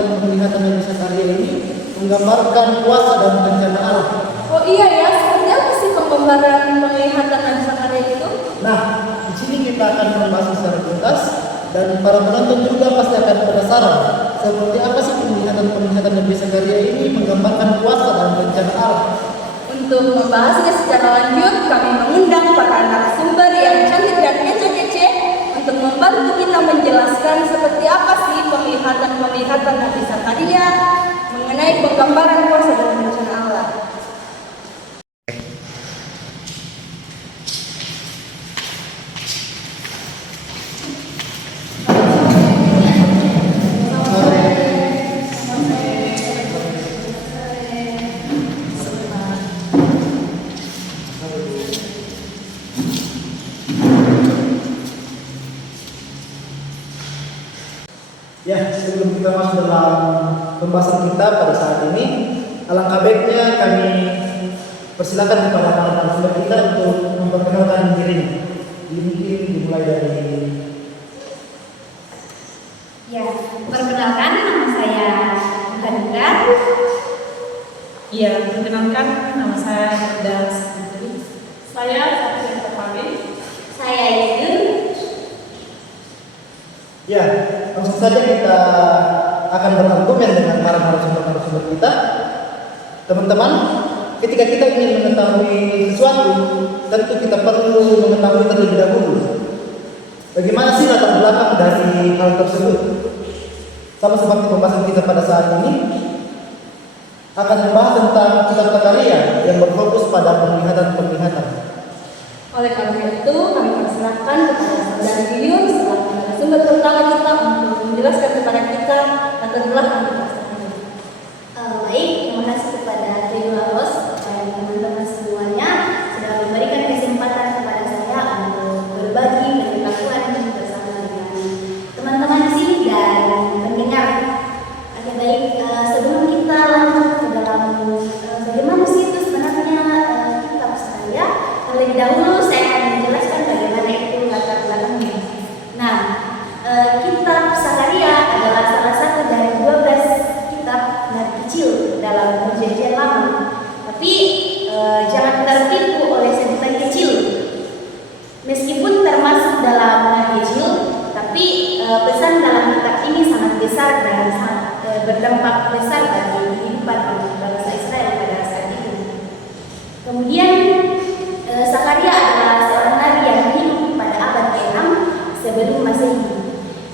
penglihatan Nabi Zakaria ini menggambarkan kuasa dan rencana Allah. Oh iya ya, seperti apa sih penggambaran penglihatan Nabi Zakaria itu? Nah, di sini kita akan membahas secara tuntas dan para penonton juga pasti akan penasaran seperti apa sih penglihatan Nabi Zakaria ini menggambarkan kuasa dan rencana Allah. Untuk membahasnya secara lanjut, kami mengundang para narasumber yang cantik dan kece-kece untuk membantu kita menjelaskan seperti apa sih penglihatan Nabi Zakaria mengenai penggambaran kuasa dan rencana Allah. Ya, sebelum kita masuk dalam pembahasan kita pada saat ini, alangkah baiknya kami persilakan kepada para narasumber kita untuk memperkenalkan dirinya. Mungkin dimulai dari Ya, perkenalkan nama saya Bukanka. Iya, perkenalkan nama saya Nanda Putri. Saya Satria Terpari. Saya Yudun. ya, langsung saja kita akan berargumen dengan para narasumber kita. Teman-teman, ketika kita ingin mengetahui sesuatu, tentu kita perlu mengetahui terlebih dahulu bagaimana sih latar belakang dari hal tersebut. Sama seperti pembahasan kita pada saat ini akan membahas tentang kitab Zakaria yang berfokus pada penglihatan. Oleh karena itu, kami persilahkan kepada Saudara Yuyun selaku narasumber pertama kita untuk menjelaskan kepada kita latar belakang kita. Baik, terima kasih kepada kedua host dan teman-teman semuanya sudah memberikan kesempatan kepada saya untuk berbagi pengetahuan bersama dengan teman-teman di sini dan pendengar. Oke, baik, sebelum kita lanjut ke dalam bagaimana sih itu sebenarnya kitab Zakaria, terlebih dahulu saya akan menjelaskan bagaimana itu latar belakangnya. Nah, kitab Zakaria adalah salah satu dari 12 kitab nabi kecil dalam perjanjian lama. Tapi jangan tertipu oleh sebutan kecil. Meskipun termasuk dalam nabi kecil, tapi pesan dalam kitab ini sangat besar dan sangat berdampak besar bagi kehidupan bangsa Israel pada saat itu. Kemudian Zakaria adalah seorang nabi yang hidup pada abad ke-6 sebelum Masehi.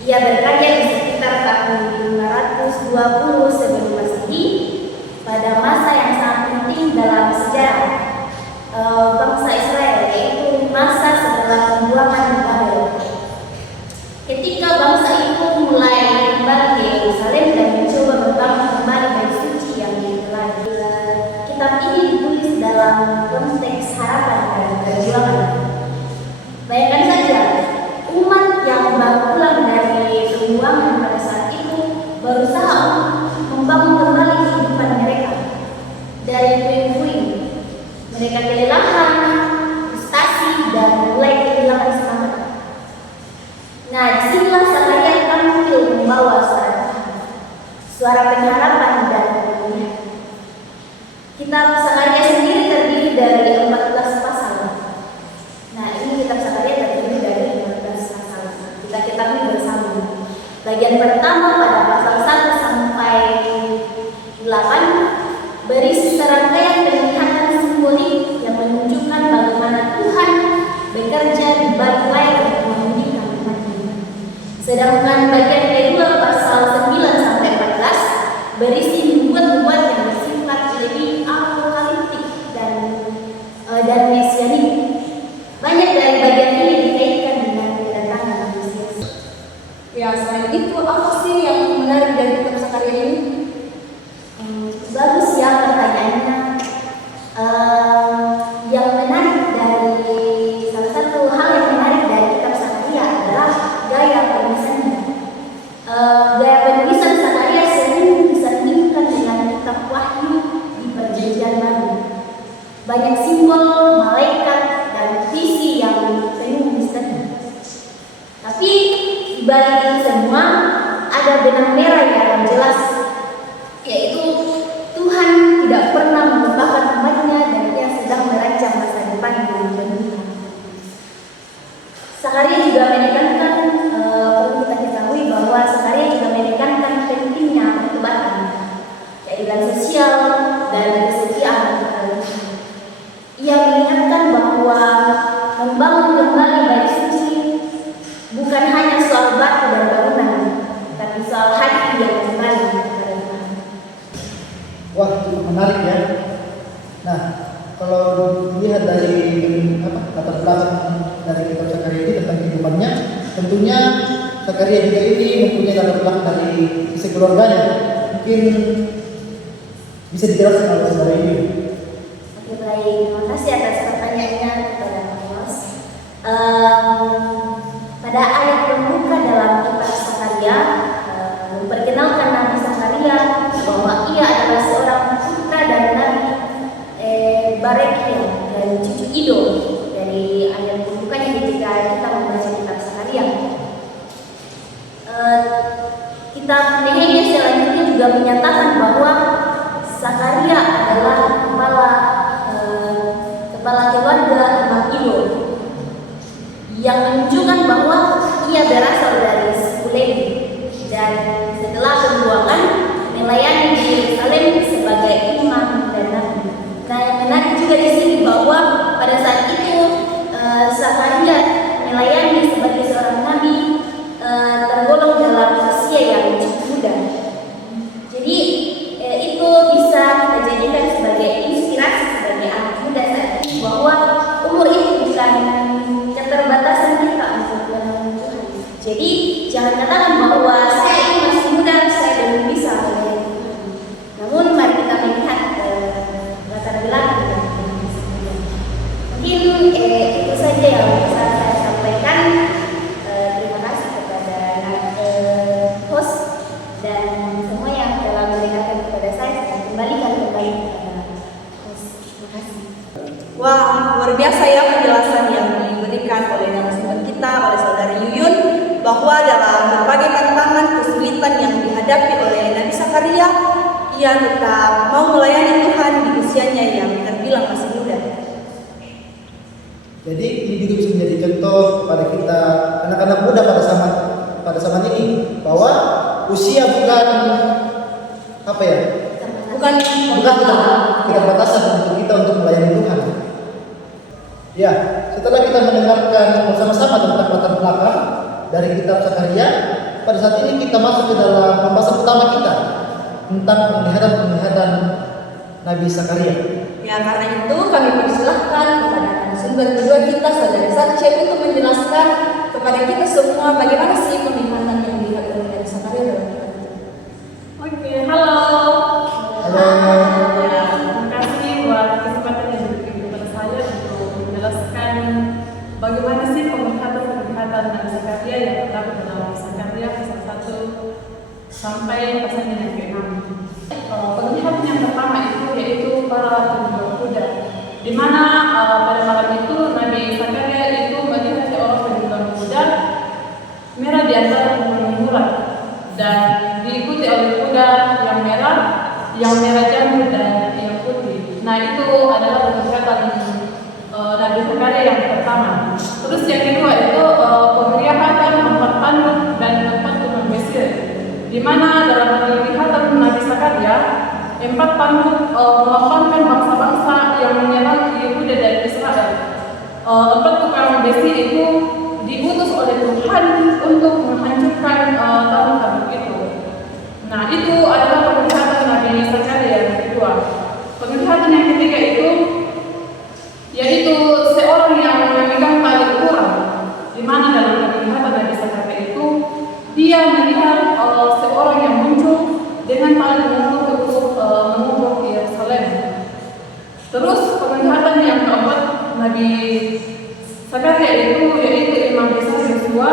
Ia berkarya di sekitar tahun 520 sebelum Masehi pada masa yang sangat penting dalam sejarah bangsa Israel, yaitu masa setelah pembuangan Babel. Ketika bangsa itu mulai kembali ke Yerusalem dan mencoba membangun kembali bait suci yang telah kitab ini ditulis dalam konteks harapan dan perjuangan. Bayangkan saja, umat yang baru pulang dari pembuangan pada saat itu berusaha membangun kembali kehidupan mereka dari puing-puing. Mereka kelelahan, frustasi, dan mulai kehilangan semangat. Nah, disinilah Zakaria tampil membawa suara pengharapan dan pemulihan. Kitab Zakaria sendiri terdiri dari 14 pasal. Nah, ini kitab Zakaria terdiri dari 14 pasal. Kita ketahui bersama. Bagian pertama pada pasal 1 sampai 8 berisi serangkaian penglihatan simbolik yang menunjukkan bagaimana Tuhan bekerja di balik layar untuk memulihkan umatnya. Sedangkan bagian kedua pasal 9 sampai 14 berisi nubuat-nubuat yang bersifat lebih apokaliptik dan mesianik. Banyak dari bagian ini dikaitkan dengan kedatangan Mesias. Ya, selain itu, apa sih yang menarik dari kitab Zakaria ini? Bagus ya pertanyaannya. Yang menarik dari salah satu hal yang menarik dari kitab Zakaria adalah gaya penulisannya. Gaya penulisan Zakaria sering disandingkan dengan kitab Wahyu di Perjanjian Baru. Banyak simbol, malaikat, dan visi yang penuh misteri. Tapi di balik itu semua ada benang merah yang jelas Zakaria juga menekankan perlu kita ketahui bahwa Zakaria juga menekankan pentingnya pertobatan, keadilan sosial dan kesetiaan kepada Tuhan. Ia mengingatkan bahwa membangun kembali bait suci bukan hanya soal batu dan bangunan, tapi soal hati yang kembali kepada Tuhan. Wah, cukup menarik ya. Nah, kalau dilihat dari latar belakang dari kitab Zakaria ini tentang kehidupannya, tentunya Zakaria juga ini mempunyai latar belakang dari sisi keluarganya. Mungkin bisa dijelaskan oleh saudara ini. Oke, baik, terima kasih atas pertanyaannya kepada Pak Yos. Pada ayat pembuka dalam kitab Zakaria memperkenalkan Nabi Zakaria bahwa ia adalah seorang putra dari Nabi Barekia dan cucu Ido. Dari ayat pembukanya ketika kita membaca kitab Zakaria. Kitab Nehemia selanjutnya juga menyatakan bahwa Zakaria adalah kepala keluarga Imam Ido, yang menunjukkan bahwa ia berasal dari suku Lewi dan setelah pembuangan melayani di Yerusalem sebagai imam dan nabi. Nah, yang menarik juga di sini bahwa pada saat itu Zakaria melayani sebagai seorang nabi tergolong dalam usia yang cukup muda. Jadi itu bisa kita jadikan sebagai inspirasi sebagai anak muda saat ini bahwa umur itu bukan keterbatasan kita untuk menemui Tuhan. Jadi jangan katakan bahwa saya ini masih muda, saya belum bisa melayani Tuhan. Namun mari kita melihat latar belakang kita. Mungkin itu saja yang bisa saya sampaikan. Terima kasih kepada host dan semua yang telah mendengarkan kepada saya kembalikan kembali kepada host. Terima kasih. Wah, luar biasa ya penjelasan yang diberikan oleh narasumber kita, oleh saudari Yuyun, bahwa dalam berbagai tantangan kesulitan yang dihadapi oleh Nabi Zakaria, ia tetap mau melayani Tuhan di usianya yang terbilang masih muda. Jadi ini juga bisa menjadi contoh pada kita anak-anak muda pada zaman ini bahwa usia bukan Bukan keterbatasan untuk kita untuk melayani Tuhan. Ya, setelah kita mendengarkan bersama-sama tentang latar belakang dari kitab Zakaria, pada saat ini kita masuk ke dalam pembahasan utama kita tentang penglihatan Nabi Zakaria. Ya, karena itu kami persilahkan kepada narasumber kedua kita, saudara Sarce, untuk menjelaskan kepada kita semua bagaimana sih penglihatan yang dilihat oleh Nabi Zakaria dalam kitab itu. Oke, halo. Halo. Terima kasih buat kesempatan yang diberikan kepada saya untuk menjelaskan bagaimana sih penglihatan Nabi Zakaria yang terdapat dalam Zakaria pasal 1 sampai pasal yang ke-6. Penglihatan yang pertama itu yaitu para penunggang kuda, di mana pada malam itu Nabi Zakaria itu melihat seorang penunggang kuda merah di antara gunung-gunung dan diikuti oleh kuda yang merah jambu dan yang putih. Nah, itu adalah penglihatan Nabi Zakaria yang pertama. Terus yang kedua itu penglihatan empat tanduk dan empat gunung Mesir, di mana dalam penglihatan Nabi Zakaria empat tanduk melambangkan bangsa-bangsa yang menyerang Yehuda dan Israel. Empat tukang besi itu diutus oleh Tuhan untuk menghancurkan tanduk itu. Nah, itu adalah penglihatan Nabi Zakaria yang kedua. Penglihatan yang ketiga itu yaitu seorang yang memegang tali ukuran, di mana dalam penglihatan Nabi Zakaria itu dia melihat seorang yang muncul dengan tali mengukur untuk mengukur Yerusalem. Terus penglihatan yang keempat Nabi Zakaria itu yaitu imam besar Yosua.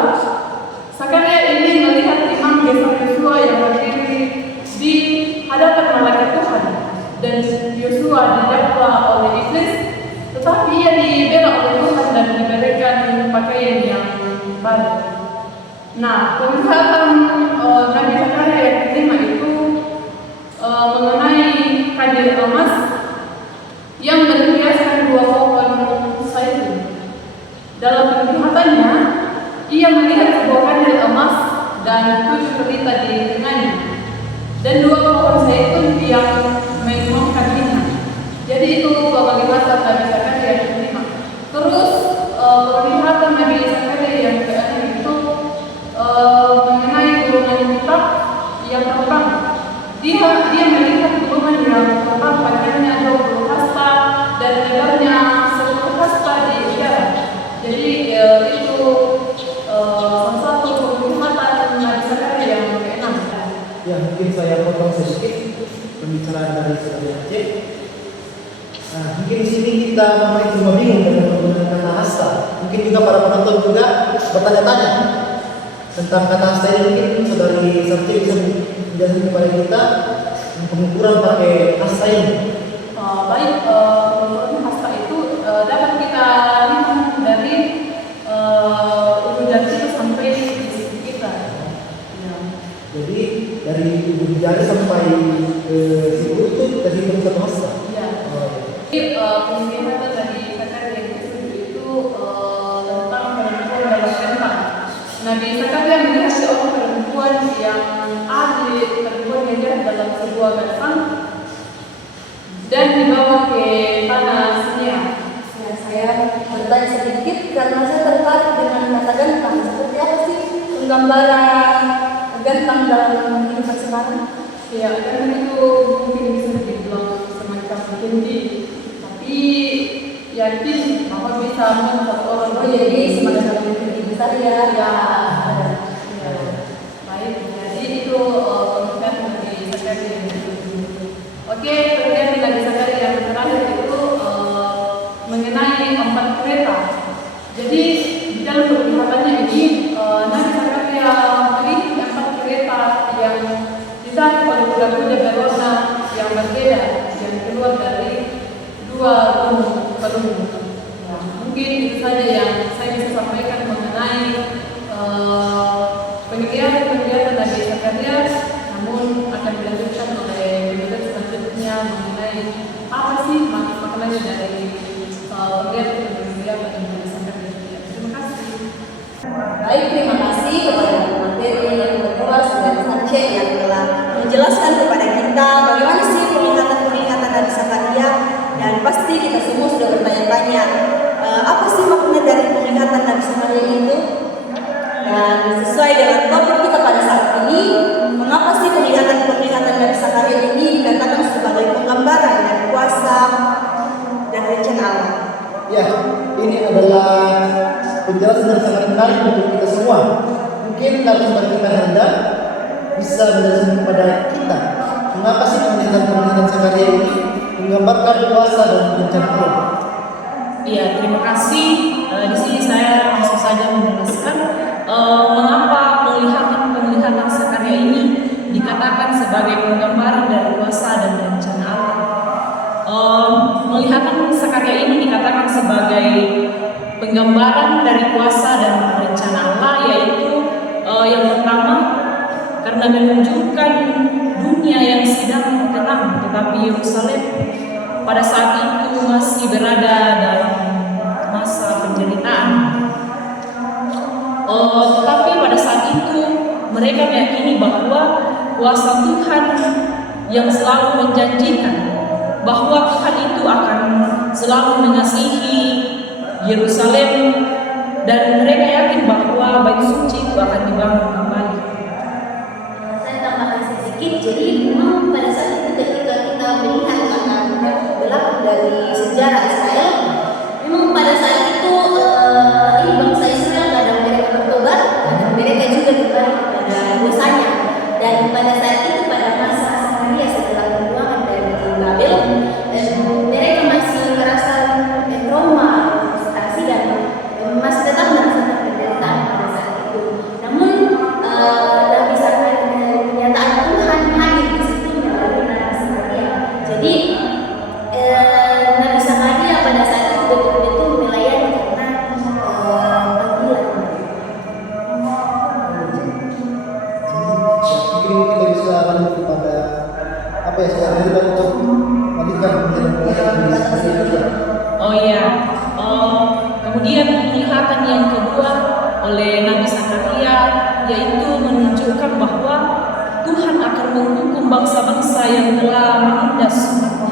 Zakaria ini melihat imam besar Yosua yang berdiri di hadapan malaikat Tuhan, dan Yosua didakwa oleh iblis, tetapi ia dibela oleh Tuhan dan diberikan pakaian yang baru. Nah, penglihatan Nabi Zakaria yang kelima itu mengenai kandil emas yang berhiaskan dua pohon zaitun. Dalam penglihatannya ia melihat sebuah kandil emas dan 7 pelita di tengahnya, dan 2 pohon zaitun yang mengumumkannya. Jadi itu bagaimana Nabi Zakaria yang kelima. Terus penglihatan Nabi Zakaria yang keenam itu mengenai gulungan kitab yang terbang. Dia melihat gulungan yang terbang, panjangnya 20 hasta dan lebarnya 10 hasta di udara. Jadi itu salah satu penglihatan Nabi Zakaria yang keenam. Ya, mungkin saya potong sedikit pembicaraan dari saudara Aceh. Nah, mungkin di sini kita memang cuma bingung dengan penggunaan kata hasta. Mungkin juga para penonton juga bertanya-tanya tentang kata hasta ini. Mungkin saudari Sarce bisa menjelaskan kepada kita pengukuran pakai hasta ini. Baik, pengukuran hasta itu dapat kita lihat dari ujung jari kita sampai di sisi kita. Ya. Jadi dari ujung jari sampai ke si lutut terhitung satu hasta. Ya. Jadi penglihatan dari Zakaria yang itu tentang perempuan dalam rentang. Nabi Zakaria melihat seorang perempuan yang ahli, perempuan yang jahat dalam sebuah gantang dan dibawa ke tanah Sinia. Saya bertanya sedikit karena saya tertarik dengan kata gantang. Seperti apa sih penggambaran gantang dalam kehidupan sekarang? Ya, karena itu mungkin bisa dibilang semacam kendi, tapi yakin bahwa bisa membuat orang. Oh, jadi semacam kendi besar ya. Ya. Baik, jadi itu penglihatan dari Zakaria yang kedua. Oke, penglihatan dari Zakaria yang terakhir itu mengenai 4 kereta. Jadi di dalam penglihatannya ini Nabi Zakaria melihat 4 kereta yang ditarik oleh kuda-kuda berwarna yang berbeda yang keluar dari 2 gunung. Ya, mungkin itu saja yang saya bisa sampaikan mengenai penglihatan Nabi Zakaria, namun akan dilanjutkan oleh penglihatan selanjutnya mengenai apa sih maknanya dari penglihatan Nabi Zakaria. Terima kasih. Baik, terima kasih kepada materi yang kedua saudara Sarce yang telah menjelaskan kepada kita bagaimana sih penglihatan Nabi Zakaria, dan pasti kita semua sudah bertanya-tanya apa sih makna dari penglihatan Nabi Zakaria itu. Dan sesuai dengan topik kita pada saat ini, mengapa sih penglihatan Nabi Zakaria ini dikatakan sebagai penggambaran dari kuasa dan rencana Allah? Ya, ini adalah penjelasan yang sangat menarik untuk kita semua. Mungkin narasumber kita hendak bisa menjelaskan kepada kita mengapa sih penglihatan Zakaria ini menggambarkan kuasa dan rencana Allah. Iya, terima kasih. Di sini saya langsung saja menjelaskan mengapa penglihatan Zakaria ini dikatakan sebagai penggambaran dari kuasa dan rencana Allah. Penglihatan Zakaria ini dikatakan sebagai penggambaran dari kuasa dan rencana Allah, yaitu yang pertama karena menunjukkan dunia yang sedang tenang, tetapi Yerusalem pada saat itu masih berada dalam masa penderitaan. Tetapi pada saat itu mereka meyakini bahwa kuasa Tuhan yang selalu menjanjikan bahwa Tuhan itu akan selalu mengasihi Yerusalem, dan mereka yakin bahwa bait suci itu akan dibangun kembali. Saya tambahkan sedikit, jadi memang pada saat itu ketika kita melihat makna belakang dari sejarah Israel, memang pada saat itu ini bangsa Israel kadang mereka bertobat, kadang mereka juga kembali kepada dosanya. Dan pada saat itu pada masa Zakaria setelah pembuangan dari Babel, mereka masih merasa trauma, frustasi, dan masih tetap merasakan penderitaan pada saat itu. Namun bangsa-bangsa yang telah menindas umatnya.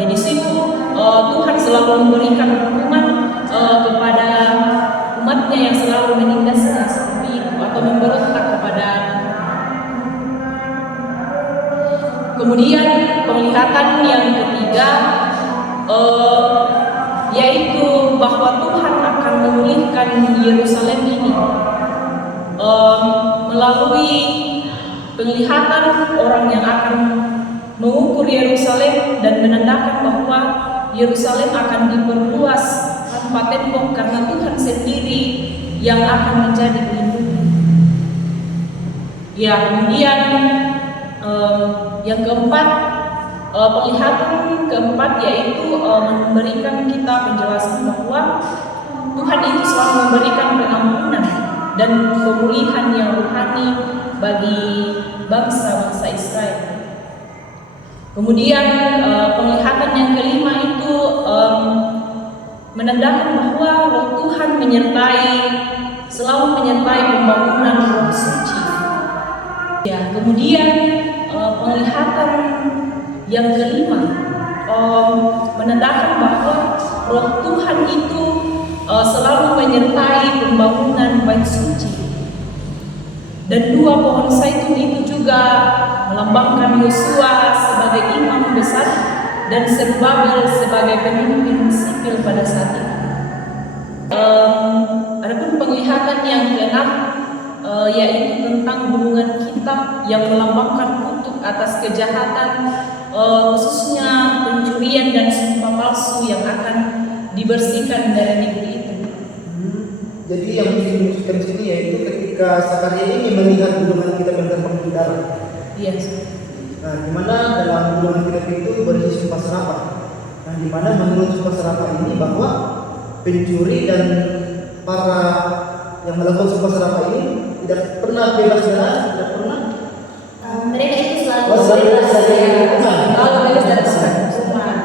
Ya di situ Tuhan selalu memberikan hukuman kepada umatnya yang selalu menindasnya seperti itu atau memberontak kepada. Kemudian penglihatan yang ketiga yaitu bahwa Tuhan akan memulihkan Yerusalem ini melalui penglihatan orang yang akan mengukur Yerusalem dan menandakan bahwa Yerusalem akan diperluas tanpa tembok karena Tuhan sendiri yang akan menjadi pelindungnya. Ya, kemudian yang keempat, penglihatan keempat yaitu memberikan kita penjelasan bahwa Tuhan itu selalu memberikan pengampunan dan pemulihan yang rohani bagi bangsa-bangsa Israel. Kemudian penglihatan yang kelima itu menandakan bahwa Roh Tuhan selalu menyertai pembangunan Roh Suci. Ya, kemudian penglihatan yang kelima menandakan bahwa Roh Tuhan itu selalu menyertai pembangunan Bait Suci. Dan dua pohon zaitun itu juga melambangkan Yosua sebagai imam besar dan Zerubabel sebagai pemimpin sipil pada saat itu. Adapun penglihatan yang keenam yaitu tentang gunungan kitab yang melambangkan kutuk atas kejahatan, khususnya pencurian dan sumpah palsu yang akan dibersihkan dari negeri itu. Jadi yang dimaksudkan di sini yaitu ketika Zakaria ini melihat gunungan kitab yang terpenuhi darah. Yes. Nah, di mana dalam gunungan kitab itu berisi sumpah serapah. Nah, di mana menurut sumpah serapah ini bahwa pencuri dan para yang melakukan sumpah serapah ini tidak pernah bebas darah, tidak pernah. Mereka itu selalu bebas dari hukuman. Kalau bebas dari hukuman.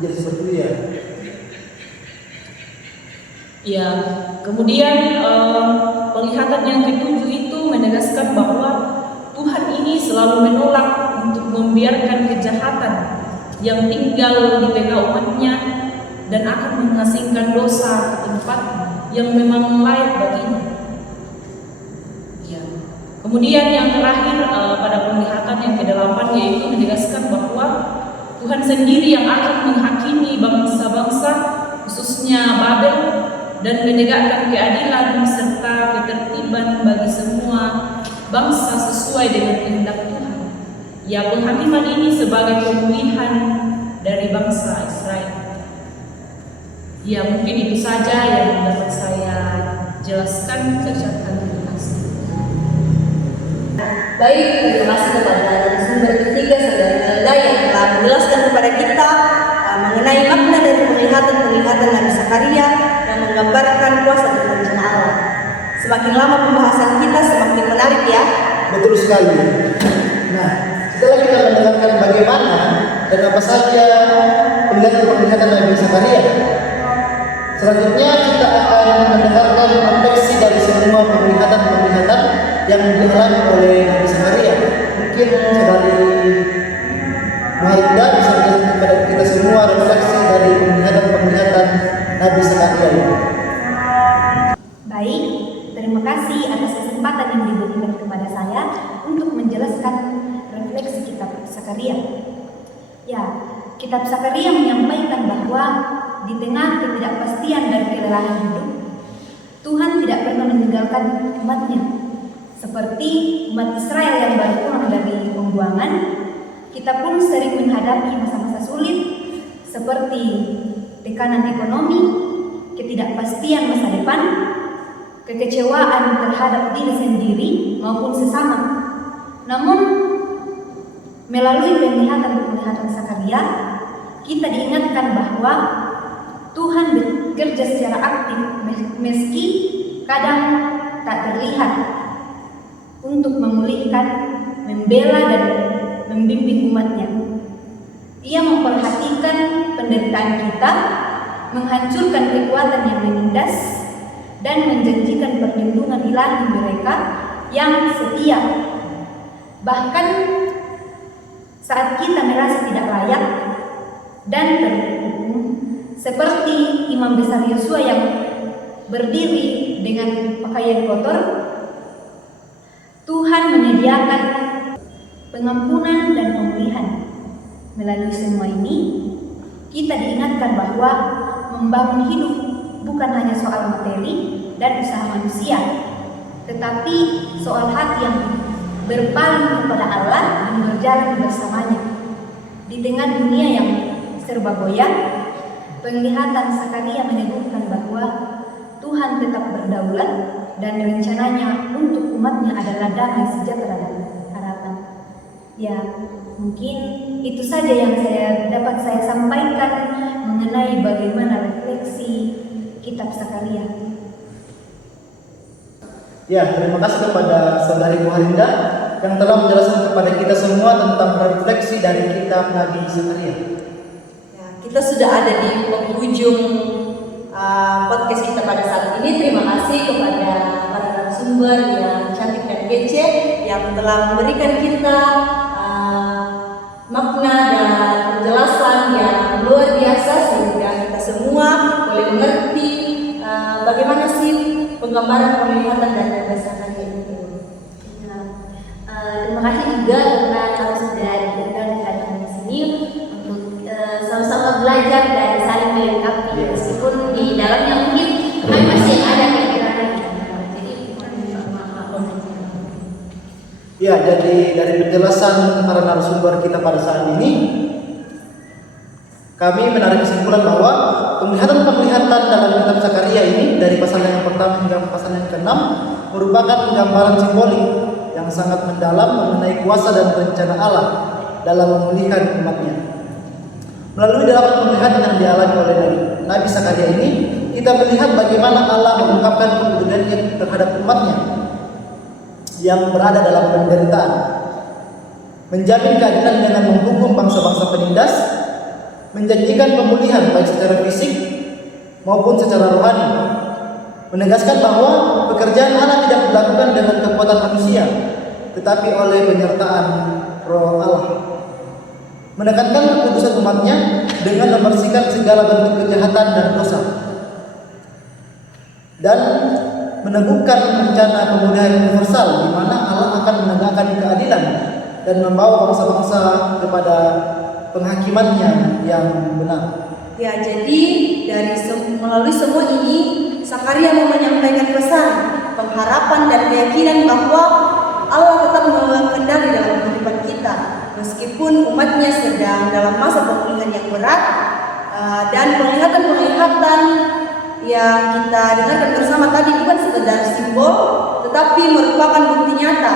Jadi seperti itu ya. Ya, kemudian penglihatan yang ketujuh itu menegaskan bahwa Tuhan ini selalu menolak untuk membiarkan kejahatan yang tinggal di tengah umatnya dan akan mengasingkan dosa ke tempat yang memang layak baginya. Ya. Kemudian yang terakhir pada penglihatan yang ke-8 yaitu menegaskan bahwa Tuhan sendiri yang akan menghakimi bangsa-bangsa khususnya Babel dan menegakkan keadilan serta ketertiban bagi semua bangsa sesuai dengan kehendak Tuhan. Ya, penghakiman ini sebagai pemulihan dari bangsa Israel. Ya, mungkin itu saja yang dapat saya jelaskan. Terima kasih. Baik, terima kasih kepada narasumber ketiga Saudara Melda yang telah menjelaskan kepada kita mengenai makna dari penglihatan Nabi Zakaria yang menggambarkan kuasa dan rencana Allah. Semakin lama pembahasan kita semakin menarik ya. Betul sekali. Nah, setelah kita mendengarkan bagaimana dan apa saja penglihatan Nabi Zakaria, selanjutnya kita akan mendengarkan refleksi dari semua penglihatan yang dialami oleh Nabi Zakaria. Mungkin saudari Maharida bisa menjelaskan kepada kita semua refleksi dari penglihatan Nabi Zakaria ini. Baik, terima kasih atas kesempatan yang diberikan kepada saya untuk menjelaskan refleksi kitab Zakaria. Ya, kitab Zakaria menyampaikan bahwa di tengah ketidakpastian dan kelelahan hidup, Tuhan tidak pernah meninggalkan umatnya. Seperti umat Israel yang baru pulang dari pembuangan, kita pun sering menghadapi masa-masa sulit seperti tekanan ekonomi, ketidakpastian masa depan, kekecewaan terhadap diri sendiri maupun sesama. Namun, melalui penglihatan Zakaria, kita diingatkan bahwa Tuhan bekerja secara aktif meski kadang tak terlihat untuk memulihkan, membela dan membimbing umatnya. Ia memperhatikan penderitaan kita, menghancurkan kekuatan yang menindas, dan menjanjikan perlindungan ilahi mereka yang setia. Bahkan saat kita merasa tidak layak dan terhukum, seperti imam besar Yosua yang berdiri dengan pakaian kotor, Tuhan menyediakan pengampunan dan pemulihan. Melalui semua ini, kita diingatkan bahwa membangun hidup bukan hanya soal materi dan usaha manusia, tetapi soal hati yang berpaling kepada Allah dan berjalan bersamanya. Di tengah dunia yang serba goyah, penglihatan Zakaria meneguhkan bahwa Tuhan tetap berdaulat dan rencananya untuk umatnya adalah damai sejahtera dan harapan. Ya, mungkin itu saja yang dapat saya sampaikan mengenai bagaimana refleksi kitab Zakaria. Ya, terima kasih kepada Saudari Bu Harinda yang telah menjelaskan kepada kita semua tentang refleksi dari kitab Nabi Zakaria. Ya, kita sudah ada di penghujung podcast kita pada saat ini. Terima kasih kepada para narasumber yang cantik dan kece yang telah memberikan kita makna dan penjelasan yang luar biasa sehingga kita semua boleh mengerti bagaimana sih penggambaran penglihatan dan berdasarkan itu. Terima kasih juga karena kami sudah diundang di sini untuk sama-sama belajar dan saling melengkapi, meskipun di dalamnya mungkin kami masih ada kekurangan. Jadi Ya, jadi dari penjelasan para narasumber kita pada saat ini, kami menarik kesimpulan bahwa penglihatan dalam kitab Zakaria ini dari pasal yang pertama hingga pasal yang ke-6 merupakan gambaran simbolik yang sangat mendalam mengenai kuasa dan rencana Allah dalam memulihkan umatnya. Melalui delapan penglihatan yang dialami oleh Nabi Zakaria ini, kita melihat bagaimana Allah mengungkapkan kepeduliannya terhadap umatnya yang berada dalam penderitaan, menjamin keadilan dengan menghukum bangsa-bangsa penindas, menjanjikan pemulihan baik secara fisik maupun secara rohani, menegaskan bahwa pekerjaan Allah tidak dilakukan dengan kekuatan manusia, tetapi oleh penyertaan Roh Allah, menekankan kekudusan umatnya dengan membersihkan segala bentuk kejahatan dan dosa, dan meneguhkan rencana pemulihan universal di mana Allah akan menegakkan keadilan dan membawa bangsa-bangsa kepada penghakimannya yang benar. Ya, jadi melalui semua ini Zakaria mau menyampaikan pesan, pengharapan dan keyakinan bahwa Allah tetap memegang kendali dalam kehidupan kita meskipun umatnya sedang dalam masa pemulihan yang berat, dan penglihatan yang kita dengarkan bersama tadi bukan sekedar simbol, tetapi merupakan bukti nyata,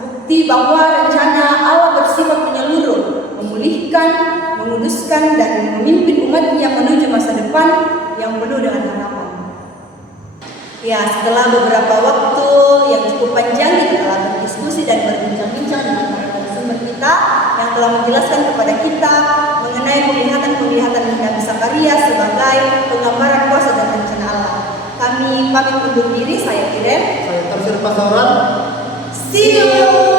bukti bahwa rencana Allah bersifat menyeluruh, memulihkan, menguduskan dan memimpin umatnya menuju masa depan yang penuh dengan harapan. Ya, setelah beberapa waktu yang cukup panjang kita telah berdiskusi dan berbincang-bincang dengan para narasumber kita yang telah menjelaskan kepada kita mengenai penglihatan Nabi Zakaria sebagai penggambaran kuasa dan rencana Allah. Kami pamit undur diri, saya Kiren. Saya Tafsir Pasaran. See you.